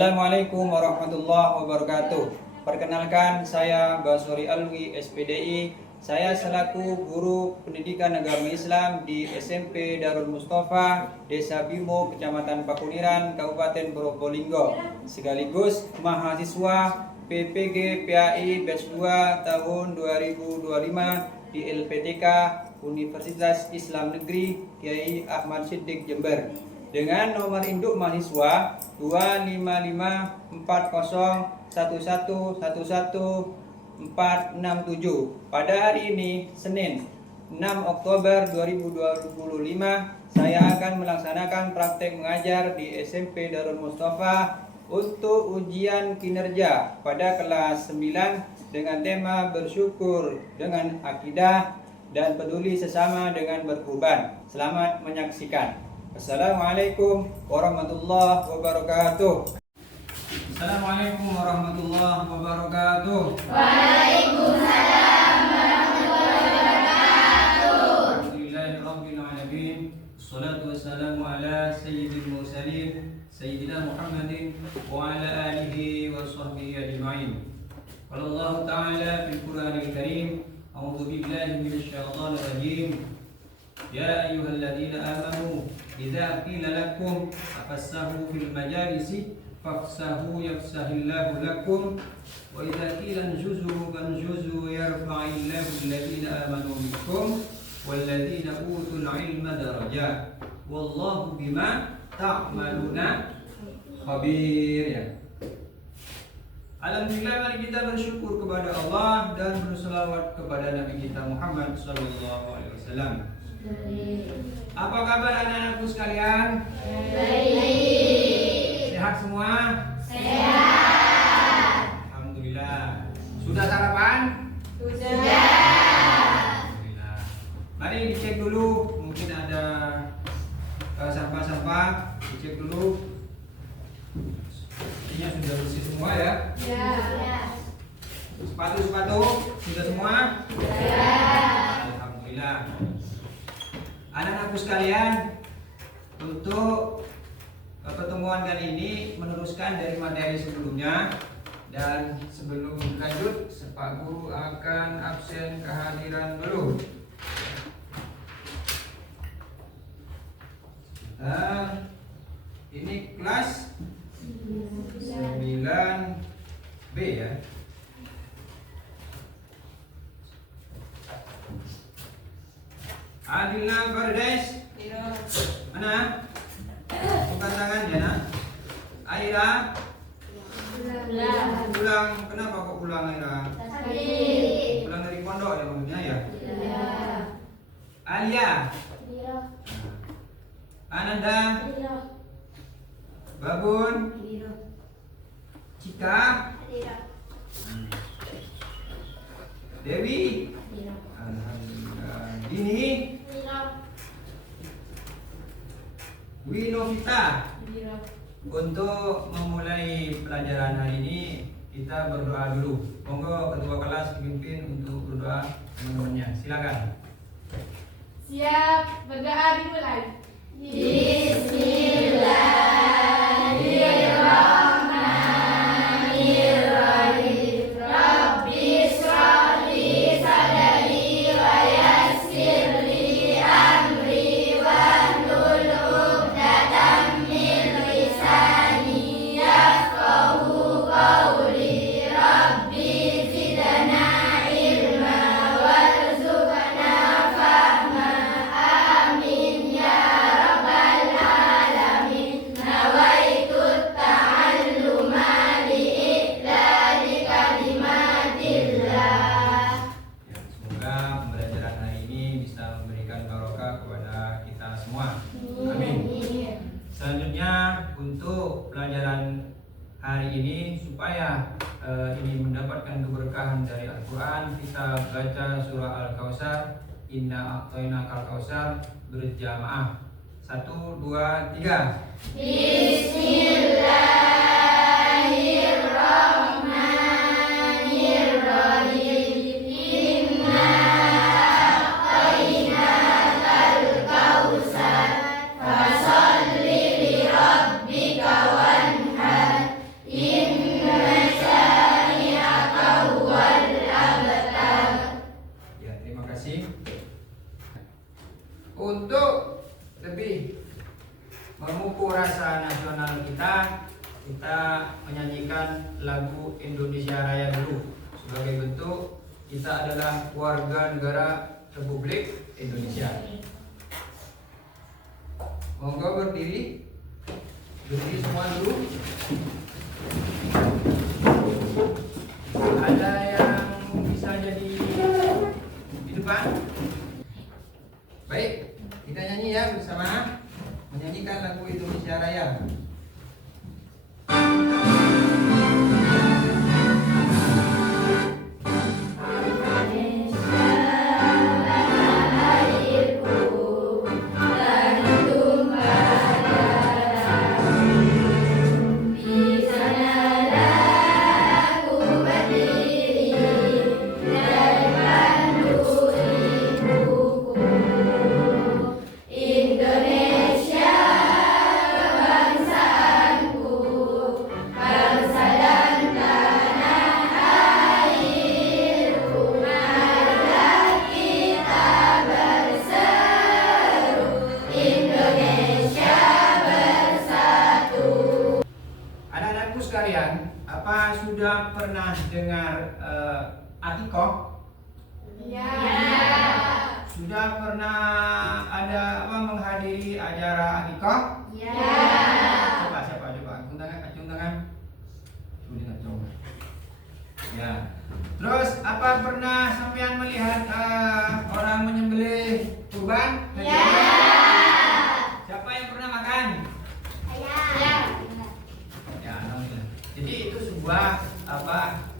Assalamualaikum warahmatullahi wabarakatuh. Perkenalkan, saya Basori Alwi, SPDI. Saya selaku guru pendidikan agama Islam di SMP Darul Mustafa, Desa Bimo, Kecamatan Pakuniran, Kabupaten Probolinggo. Sekaligus mahasiswa PPG PAI Batch 2 tahun 2025 di LPTK Universitas Islam Negeri Kiai Ahmad Siddiq Jember. Dengan nomor induk mahasiswa 2554011111467. Pada hari ini, Senin 6 Oktober 2025, saya akan melaksanakan praktek mengajar di SMP Darul Mustafa untuk ujian kinerja pada kelas 9 dengan tema bersyukur dengan akidah dan peduli sesama dengan berkurban. Selamat menyaksikan. Assalamualaikum warahmatullahi wabarakatuh. Assalamualaikum warahmatullahi wabarakatuh. Waalaikumsalam warahmatullahi wabarakatuh. Alhamdulillahirabbil alamin. Wassalatu wassalamu ala sayyidil mursalin sayyidina Muhammadin wa ala alihi wa sahbihi ajma'in. Qala Allah ta'ala fil Qur'anil Karim, a'udzu billahi minasy syaithanir rajim. Ya ayyuhalladzina amanu idza qila lakum tafassahu fil majalisi fafsahu yafsahillahu lakum wa idza qila anjuzu fanjuzu yarfa'illahu alladzina amanu minkum walladzina utul ilma darajat wallahu bima ta'maluna khabir. Ya. Alhamdulillah, mari kita bersyukur kepada Allah dan berselawat kepada Nabi kita Muhammad sallallahu alaihi wasallam. Apa kabar anak-anakku sekalian? Baik. Sehat semua? Sehat. Alhamdulillah. Sudah sarapan? Sudah. Alhamdulillah. Mari dicek dulu, mungkin ada sampah-sampah, dicek dulu. Ini sudah bersih semua ya? Ya. Sepatu-sepatu sudah semua? Ya. Alhamdulillah. Anak-anakku sekalian, untuk pertemuan kali ini meneruskan dari materi sebelumnya, dan sebelum lanjut, Pak Guru akan absen kehadiran dulu. Ini kelas 9B ya. Adilna Fardes. Mana? Bukan tangan ya, nak? Aira. Pulang. Kenapa kok pulang, Aira? Sakit. Pulang dari pondok ya maksudnya ya? Ya. Alia. Ananda. Babun. Cika. Dewi. Alhamdulillah. Dini. Winovita. Untuk memulai pelajaran hari ini, kita berdoa dulu. Monggo ketua kelas pimpin untuk berdoa teman-temannya. Silakan. Siap, berdoa dimulai. Bismillahirrahmanirrahim. Rabbi shrah li sadri wa yassir li amri wahlul 'uqdatam min lisani yafqahu qawli. Rabbi zidna ilma warzuqna fahma. Amin ya rabbal alamin. Nawaitu ta'alluma li'ihlali kalimatillah. Ya, semoga pembelajaran hari ini bisa memberikan barokah kepada kita semua. Amin. Selanjutnya, untuk pelajaran hari ini, supaya ini mendapatkan keberkahan dari Al-Quran, kita baca surah Al-Kautsar. Inna a'tainakal kautsar berjamaah. 1, 2, 3. Bismillahirrahmanirrahim. Inna a'tainakal kautsar. Fasholli li rabbika wanhar. untuk lebih memupuk rasa nasional kita menyanyikan lagu Indonesia Raya dulu. Sebagai bentuk kita adalah warga negara Republik Indonesia. Monggo berdiri semua dulu. Ada yang bisa jadi di depan? Baik, kita nyanyi ya bersama, menyanyikan lagu Indonesia Raya. Sekalian, apa sudah pernah dengar Atikoh? Ya. Sudah pernah ada menghadiri acara Atikoh? Ya. Coba, acung tangan. Ya. Terus apa pernah sampean melihat orang menyembelih kurban? Ya. Siapa yang pernah makan? Ya. Jadi itu sebuah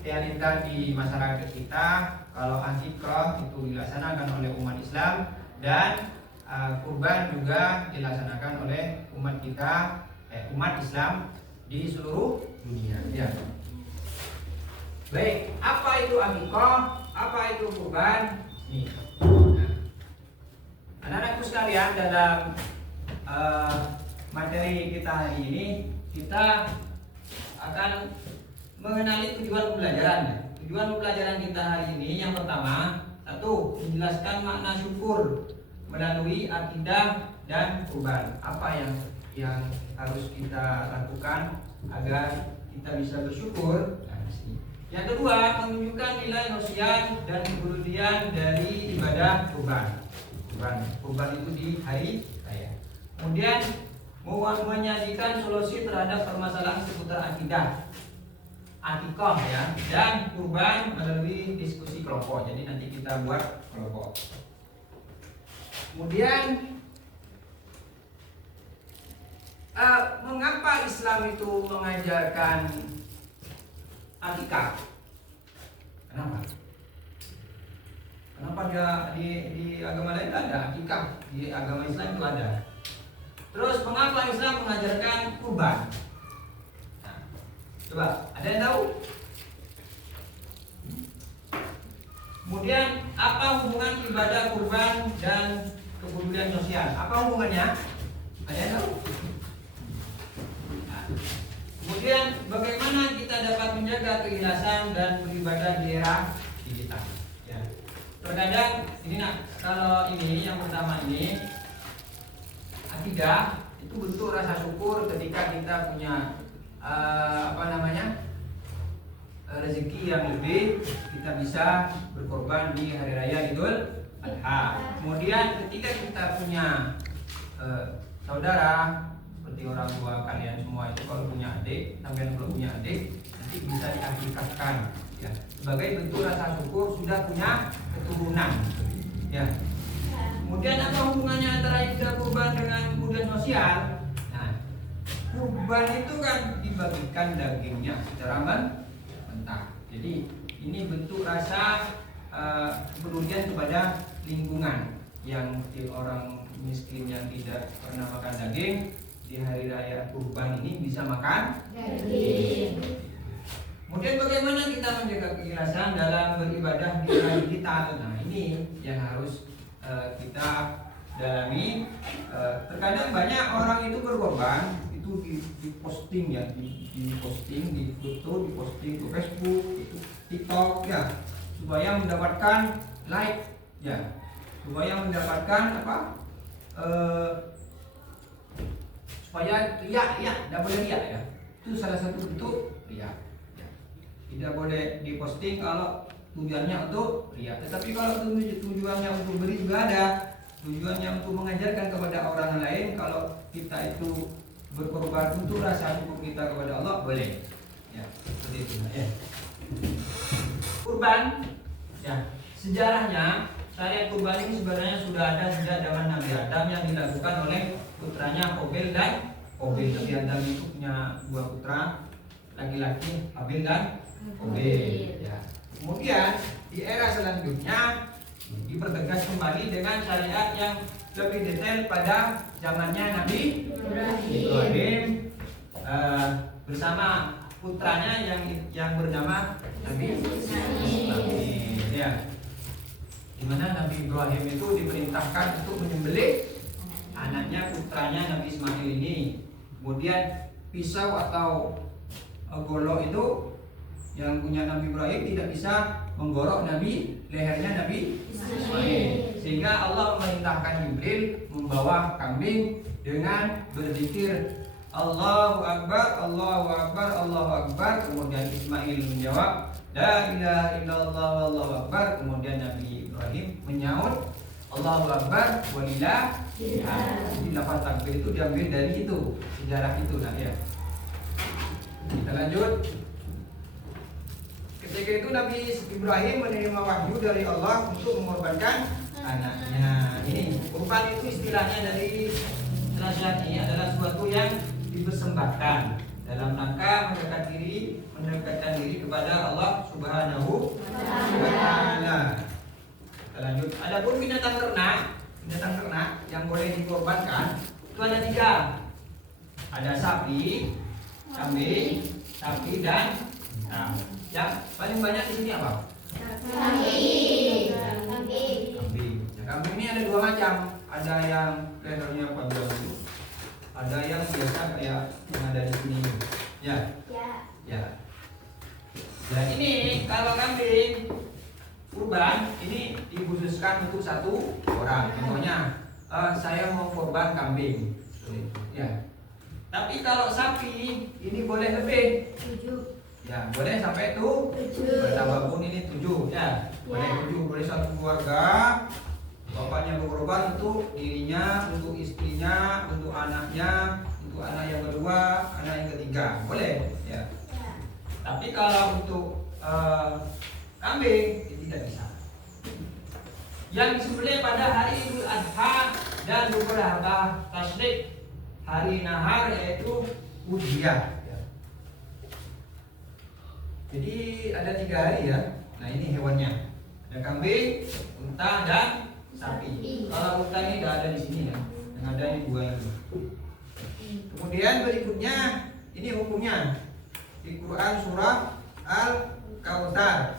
realita di masyarakat kita. Kalau Atikoh itu dilaksanakan oleh umat Islam dan kurban juga dilaksanakan oleh umat Islam di seluruh dunia. Ya. Baik, apa itu Atikoh? Apa itu kurban? Nih. Nah, anak-anakku sekalian, dalam materi kita hari ini kita akan mengenali tujuan pembelajaran. Tujuan pembelajaran kita hari ini yang pertama, satu, menjelaskan makna syukur melalui akidah dan kurban. Apa yang harus kita lakukan agar kita bisa bersyukur. Yang kedua, menunjukkan nilai sosial dan kemudian dari ibadah kurban. Kurban itu di hari raya. Kemudian menyajikan solusi terhadap permasalahan seputar akidah, Atikoh ya, dan kurban melalui diskusi kelompok. Jadi nanti kita buat kelompok. Kemudian mengapa Islam itu mengajarkan Atikah? Kenapa di agama lain ada Atikah, di agama Islam itu ada? Terus mengapa Islam mengajarkan kurban? Nah, coba, ada yang tahu? Kemudian apa hubungan ibadah kurban dan kepedulian sosial? Apa hubungannya? Ada yang tahu? Nah, kemudian bagaimana kita dapat menjaga keikhlasan dan beribadah di era digital? Ya. Terkadang ini kalau ini yang pertama ini akidah itu bentuk rasa syukur ketika kita punya rezeki yang lebih, kita bisa berkorban di hari raya Idul Adha. Kemudian ketika kita punya saudara seperti orang tua kalian semua itu, kalau punya adik, sampai kalau punya adik nanti bisa diakikahkan ya, sebagai bentuk rasa syukur sudah punya keturunan ya. Kemudian apa hubungannya antara ibadah kurban dengan kemudian sosial? Nah, kurban itu kan dibagikan dagingnya secara mentah. Jadi ini bentuk rasa kepedulian kepada lingkungan, yang orang miskin yang tidak pernah makan daging di hari raya kurban ini bisa makan daging. Kemudian bagaimana kita menjaga keikhlasan dalam beribadah di era digital? Nah, ini yang harus kita dalami. Terkadang banyak orang itu berkorban itu diposting ya, diposting, di foto, diposting ke Facebook, itu TikTok ya, supaya mendapatkan like ya, supaya mendapatkan supaya riak, tidak boleh riak ya. Itu salah satu bentuk riak. Ya. Tidak boleh diposting kalau tujuannya untuk riak. Tetapi kalau tujuannya untuk beli juga ada. Tujuannya untuk mengajarkan kepada orang lain kalau kita itu berkorban untuk rasa syukur kita kepada Allah, boleh. Ya, seperti itu. Ya. Kurban, ya, sejarahnya syariat kurban ini sebenarnya sudah ada sejak zaman Nabi Adam yang dilakukan oleh putranya Habil dan Qabil. Nabi Adam itu punya 2 putra laki-laki, Habil dan Qabil. Ya. Kemudian di era selanjutnya dipertegas kembali dengan syariat yang lebih detail pada zamannya Nabi Ibrahim bersama putranya yang bernama Nabi Ismail. Ya. Di mana Nabi Ibrahim itu diperintahkan untuk menyembelih anaknya, putranya Nabi Ismail ini. Kemudian pisau atau golok itu yang punya Nabi Ibrahim tidak bisa menggorok lehernya Nabi Ismail. Sehingga Allah memerintahkan Jibril membawa kambing dengan berzikir Allahu Akbar, Allahu Akbar, Allahu Akbar. Kemudian Ismail menjawab La ilaha illallah wallahu akbar. Kemudian Nabi Ibrahim menyaut Allahu Akbar walillah. Jadi lafaz takbir itu diambil dari itu, sejarah itu. Nah ya. Kita lanjut. Ketika itu Nabi Ibrahim menerima wahyu dari Allah untuk mengorbankan anaknya. Ini kurban itu istilahnya dari nasihat ini adalah sesuatu yang dipersembahkan dalam rangka mendekatkan diri kepada Allah Subhanahu wa Ta'ala. Kita lanjut. Adapun binatang ternak yang boleh dikorbankan itu ada 3. Ada sapi, kambing, sapi dan yang paling banyak di sini apa? Kambing. Kambing. Ya, kambing ini ada 2 macam. Ada yang lehernya panjang, ada yang biasa kayak yang ada di sini. Ya. Ya ini kalau kambing kurban ini dikhususkan untuk 1 orang. Contohnya saya mau kurban kambing. Ya. Tapi kalau sapi ini boleh lebih. 7. Ya, boleh sampai 7. Bertambah pun ini 7 ya. Boleh 7, boleh 1 keluarga. Bapaknya berkorban untuk dirinya, untuk istrinya, untuk anaknya, untuk anak yang kedua, anak yang ketiga, boleh ya. Tapi kalau untuk kambing itu tidak bisa. Yang disembelih pada hari Idul Adha dan beberapa tasyrik hari nahar yaitu udhiyah. Jadi ada 3 hari ya. Nah ini hewannya. Ada kambing, unta dan sapi. Kalau unta ini tidak ada di sini ya. Yang ada ini 2 lagi. Kemudian berikutnya ini hukumnya di Quran surah Al-Kautsar.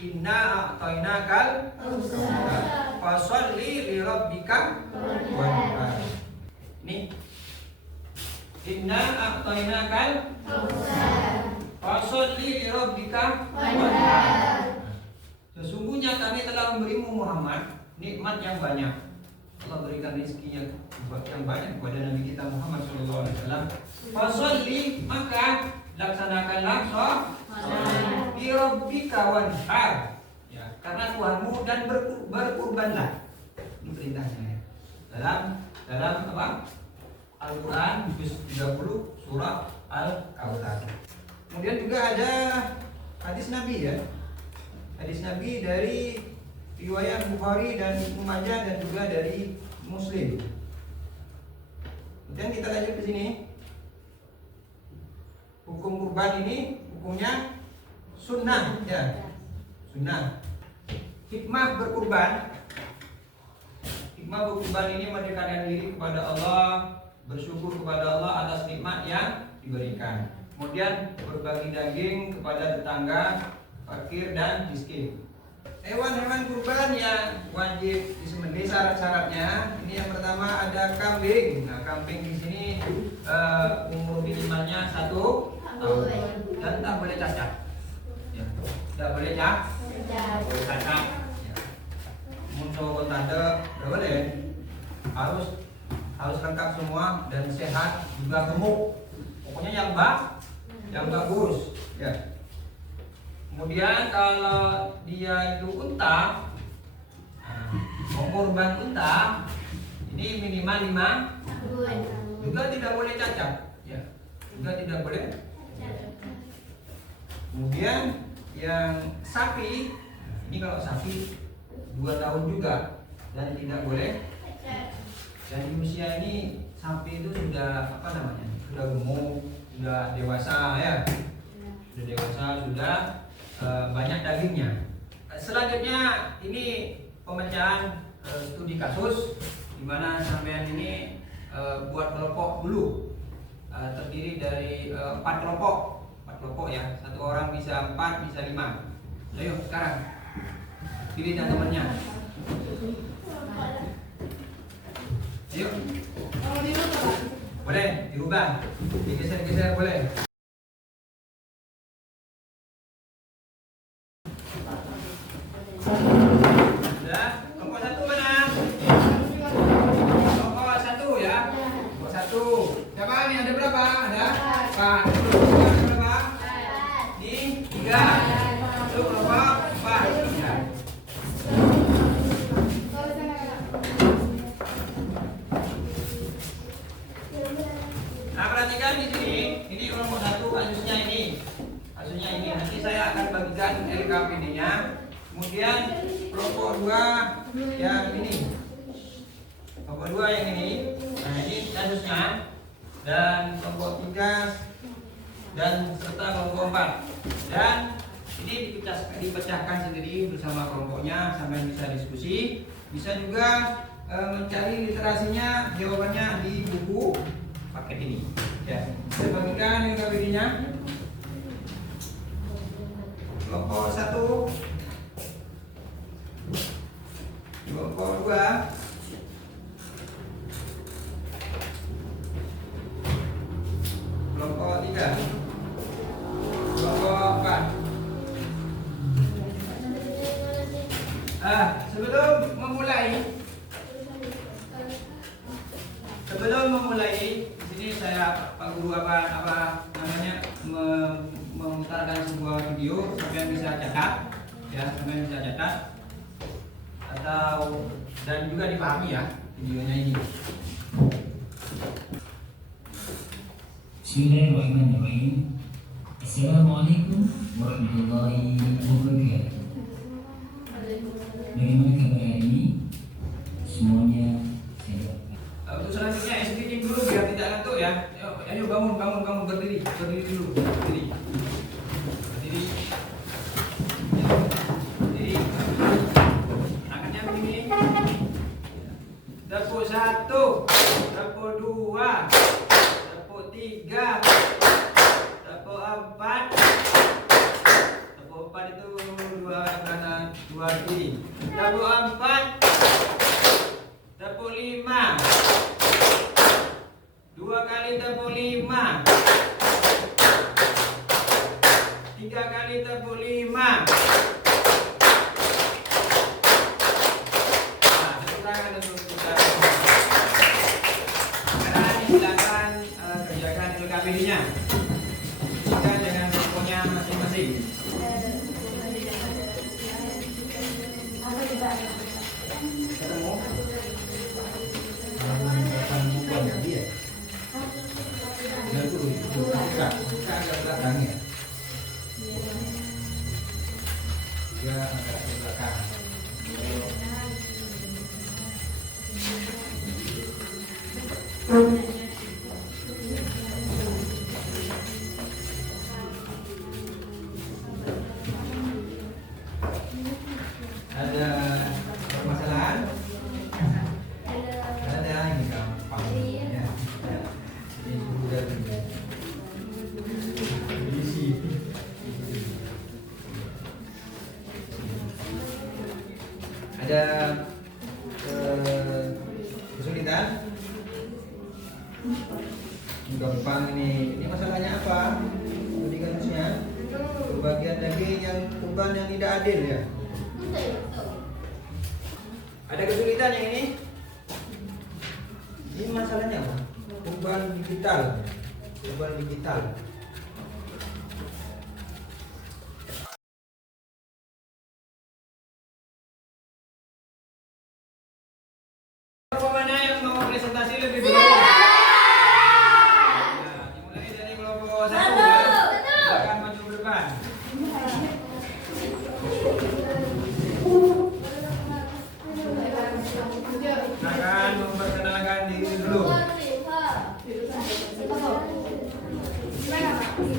Inna a'tainakal kautsar. Fasholli li rabbika wanhar. Ini Inna a'tainakal kautsar. Fasholli li rabbika wanhar. Sesungguhnya kami telah memberimu Muhammad nikmat yang banyak. Allah berikan rezekinya yang banyak kepada Nabi kita Muhammad SAW. Fasholli, maka laksanakanlah sholat li rabbika wanhar. Ya, karena Tuhanmu dan berkurbanlah. Ini perintahnya ya. Dalam apa? Al-Quran juz 30 surah Al-Kautsar. Kemudian juga ada hadis Nabi ya. Hadis Nabi dari riwayat Bukhari dan Ibnu Majah dan juga dari Muslim. Kemudian kita lanjut ke sini. Hukum kurban ini hukumnya sunnah ya. Sunnah. Hikmah berkurban. Hikmah berkurban ini mendekatkan diri kepada Allah, bersyukur kepada Allah atas nikmat yang diberikan. Kemudian berbagi daging kepada tetangga, fakir dan miskin. Hewan-hewan kurban yang wajib disembelih syarat-syaratnya. Ini yang pertama ada kambing. Nah, kambing di sini umur minimalnya 1 tahun dan tak boleh cacat. Ya, tidak boleh cacat. Ya. Muncul tanda, tidak boleh. harus lengkap semua dan sehat juga gemuk. Pokoknya yang bagus ya. Kemudian kalau dia itu unta, mau kurban unta ini minimal 5 tahun. juga tidak boleh cacat ya, juga tidak boleh. Kemudian yang sapi ini, kalau sapi 2 tahun juga dan tidak boleh. Dan di usia ini sapi itu sudah sudah gemuk, sudah dewasa ya, sudah dewasa, sudah banyak dagingnya. Selanjutnya ini pemecahan studi kasus di mana sampean ini buat kelompok dulu, terdiri dari 4 kelompok ya, satu orang bisa 4 bisa 5. Ayo sekarang pilih temannya. Ayo. Boleh dirubah, digeser-geser boleh. Sudah, kelompok 1 mana? Kelompok 1 ya. Kelompok 1. Siapa nih, ada berapa? Ada 4. Ada berapa? Ini 3. Itu kelompok 4 ya. Nah, perhatikan di sini. Ini kelompok 1 kasusnya ini. Nanti saya akan bagikan LKPD-nya. Kemudian kelompok 2 yang ini. Kelompok 2 yang ini. Nah, ini kasusnya. Dan kelompok 3 dan serta kelompok 4. Dan ini dipecahkan sendiri bersama kelompoknya, sampai bisa diskusi. Bisa juga mencari literasinya, jawabannya di buku paket ini. Ya, saya bagikan LKPD-nya. Kelompok 1, kelompok 2, kelompok 3, kelompok 4. Sebelum memulai, di sini saya Pak Guru memutarkan sebuah video, sampai bisa catat ya, sampai bisa catat atau dan juga dipahami ya videonya ini. Bismillahirrahmanirrahim. Assalamualaikum warahmatullahi wabarakatuh. Bagaimana kabar hari ini? Semuanya sehat. Untuk selanjutnya SPD dulu biar tidak ngantuk ya. Ayo bangun, berdiri dulu, berdiri. Angkatnya begini. Dapur 1, dapur 2, dapur 3, dapur 4. Dapur 4 itu 2 kanan, 2 kiri. Dapur 4, dapur 5. 2 kali dapur 5. 3 kali dapur 5. Nah, tepuk tangan untuk kita. Sekarang silakan kerjakan LKPD-nya. Kita dengan kelompoknya masing-masing. Ketemu? Kita agak belakang ya. Juga agak ke belakang. Ada permasalahan? Ada, ini gampang ya. Ini sudah diisi. Ada kesulitan? Gampang ini. Ini masalahnya apa? Jadi kasusnya bagian daging yang kurban yang tidak adil ya. Ada kesulitan yang ini? Ini masalahnya apa? Kurban digital. Kurban digital. Mana yang mau presentasi lebih dulu? Nah, dimulai dari kelompok 1 ya. Silakan maju ke depan. Silakan memperkenalkan diri dulu.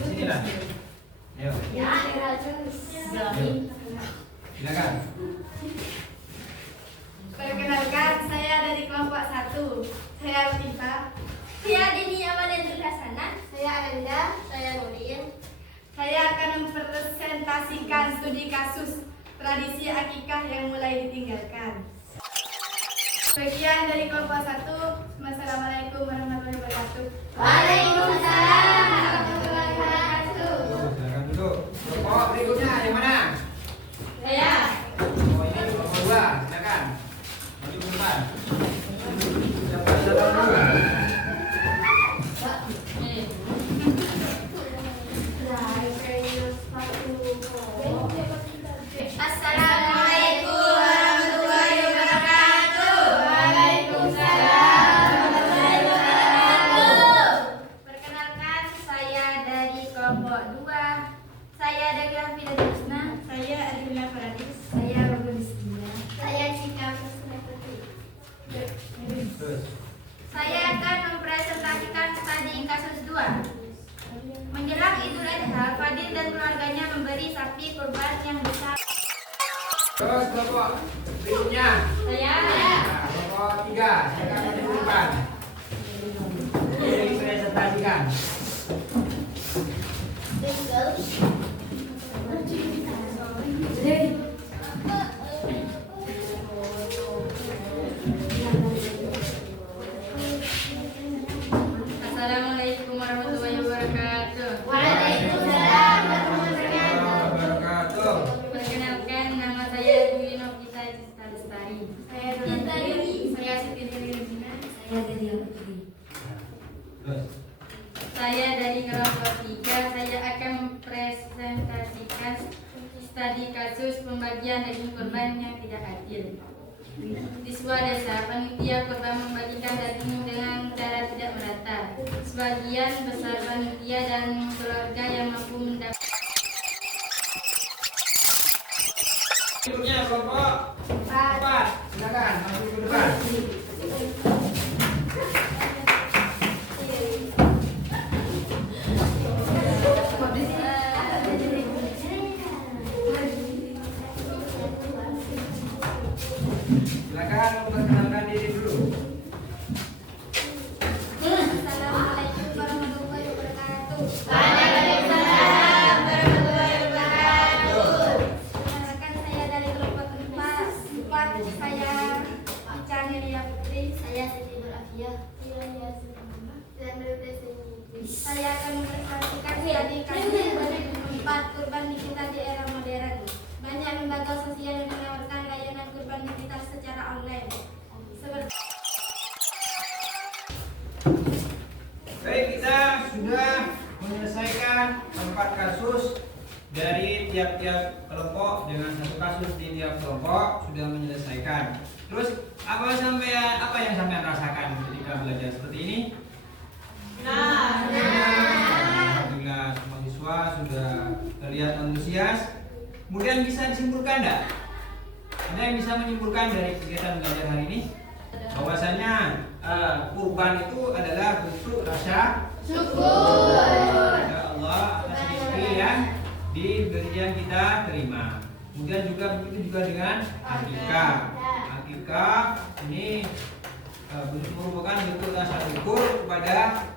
Sini lah. Ayo. Silakan. Perkenalkan, saya dari kelompok 1. Saya Latifah. Saya Dini Amanendra Hasana. Saya Ananda. Saya Nurin. Saya akan mempresentasikan studi kasus tradisi akikah yang mulai ditinggalkan. Sekian dari kelompok 1. Wassalamualaikum warahmatullahi wabarakatuh. Waalaikumsalam warahmatullahi wabarakatuh. Silakan duduk. Kelompok berikutnya yang mana? Saya. Oh, ini kelompok 2. Silakan. Maju ke depan. Siapa dulu? Assalamualaikum warahmatullahi wabarakatuh. Waalaikumsalam warahmatullahi wabarakatuh. Perkenalkan, saya dari kelompok 2. Saya dari Hafidh Husna. Saya Adila Faradis. Saya Robo Bismillah. Saya Cika Kusnapati. Terus. Saya akan mempresentasikan studi kasus 2. Menjelang Idul Adha, Fadil dan keluarganya memberi sapi kurban yang besar. Terus kelompok berikutnya. Saya. Nah, kelompok 3. Silakan maju ke depan. Ini dipresentasikan. Assalamualaikum warahmatullahi wabarakatuh. Waalaikumsalam warahmatullahi wabarakatuh. Perkenalkan, nama saya Dwi Novita Cista Lestari. Saya Cinta Yuni. Saya Siti Nurina. Saya Delia Putri. Terus. Saya dari kelompok 3. Saya akan mempresentasikan studi kasus pembagian daging kurban yang tidak adil. Di sebuah desa, panitia kurban membagikan daging dengan cara tidak merata. Sebagian besar panitia dan keluarga yang mampu mendapat. Berikutnya kelompok 4. Silakan maju ke depan. Silakan memperkenalkan diri dulu. Assalamualaikum warahmatullahi wabarakatuh. Waalaikumsalam warahmatullahi wabarakatuh. Perkenalkan, saya dari kelompok 4. Saya Ica Nelia Putri. Saya Siti Nurafia. Saya Yasin Muhammad. Saya akan mempresentasikan studi kasus 2004 kurban digital di era modern. Banyak lembaga sosial yang menawarkan layanan kurban digital secara online. Seperti Baik, kita sudah menyelesaikan 4 kasus dari tiap-tiap kelompok dengan 1 kasus di tiap kelompok sudah menyelesaikan. Terus apa yang sampean rasakan ketika belajar seperti ini? Alhamdulillah, semua siswa sudah terlihat antusias. Kemudian bisa disimpulkan enggak? Ada yang bisa menyimpulkan dari kegiatan belajar hari ini? Bahwasanya kurban itu adalah bentuk rasa syukur kepada Allah atas rezeki yang diberikan kita terima. Kemudian juga begitu juga dengan akikah. Akikah ini merupakan bentuk rasa syukur kepada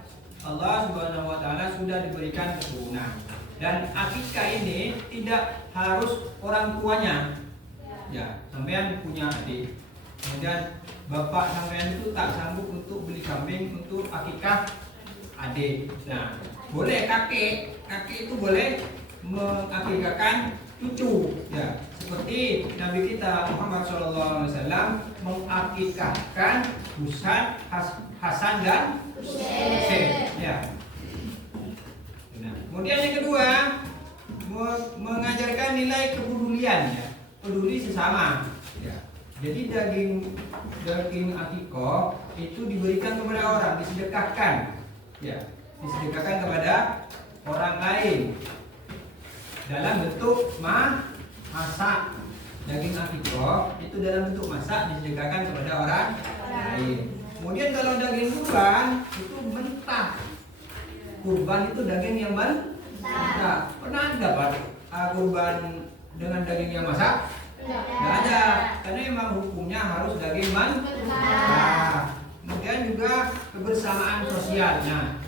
Allah Subhanahu wa taala sudah diberikan keturunan. Dan akikah ini tidak harus orang tuanya. Ya, sampean punya adik. Kemudian bapak sampean itu tak sanggup untuk beli kambing untuk akikah adik. Nah, boleh kakek itu boleh mengakikahkan cucu. Ya, seperti Nabi kita Muhammad SAW mengakikahkan Hasan dan Husain. Ya. Nah, kemudian yang kedua, mengajarkan nilai kepedulian, ya, peduli sesama. Ya. Jadi daging akikoh itu diberikan kepada orang, disedekahkan, ya, disedekahkan kepada orang lain dalam bentuk masak. Daging akikoh itu dalam bentuk masak disedekahkan kepada orang lain. Kemudian kalau daging kurban itu mentah. Kurban itu daging yang mentah. Pernah ada Pak kurban dengan daging yang masak? Tidak ada, karena memang hukumnya harus daging mentah. Kemudian juga kebersamaan sosialnya.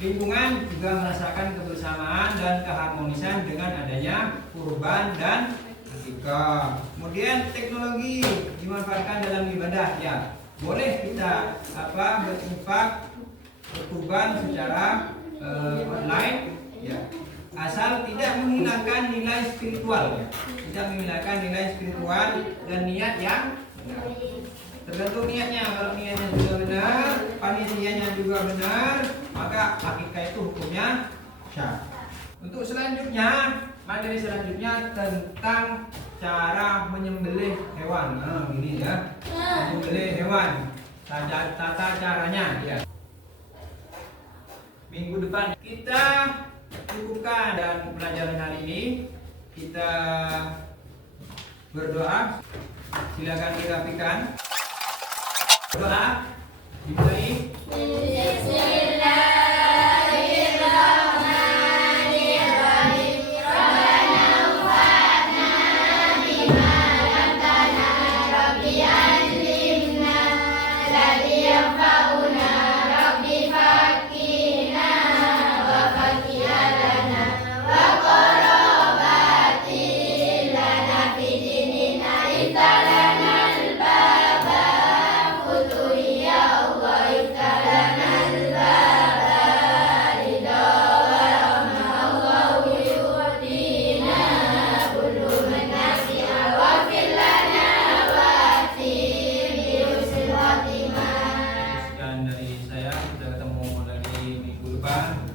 Lingkungan juga merasakan kebersamaan dan keharmonisan dengan adanya kurban dan akikah. Kemudian teknologi dimanfaatkan dalam ibadah, ya. Boleh kita berinfak berkurban secara online, ya. Asal tidak menghilangkan nilai spiritual, ya. Tidak menghilangkan nilai spiritual dan niat yang benar. Tergantung niatnya. Kalau niatnya juga benar, panitianya juga benar, maka akikah itu hukumnya syah. Untuk selanjutnya, materi selanjutnya tentang cara menyembelih hewan. Nah, ini ya, menyembelih hewan. Tata caranya, ya. Minggu depan kita cukupkan dan pelajaran hari ini. Kita berdoa. Silakan dirapikan. Doa dimulai.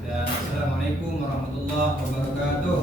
Dan Assalamualaikum warahmatullahi wabarakatuh.